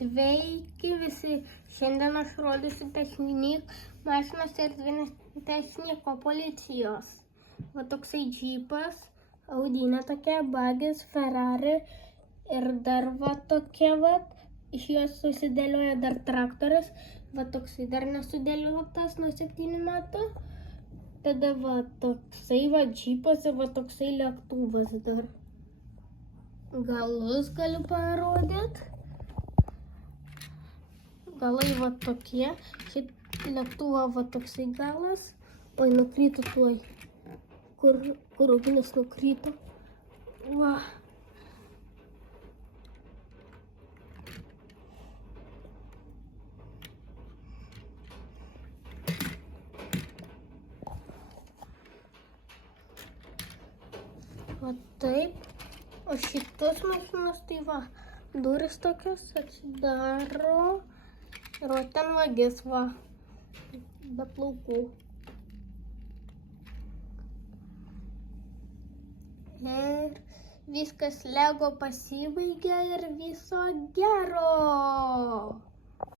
Sveiki visi, šiandien aš rodysiu techninik mašinos erdvinės techniko policijos. Va toksai džypas, Audinė tokia, bagis, Ferrari ir dar va tokia va, iš jos susidėlioja dar traktorius, va toksai dar nesudėliotas nuo 7 metų. Tada va toksai va džypas ir va toksai lėktuvas dar. Galus galiu parodyti. Galai va tokie. Šit lėktuvo va toksai galas. Oi, nukrito tuoj. Kur ugnis nukrito. Va. Va taip. O šitos mašinos tai va, durys tokios atsidaro. Ir va ten vagis va, be plaukų. Ir viskas Lego pasibaigė ir viso gero.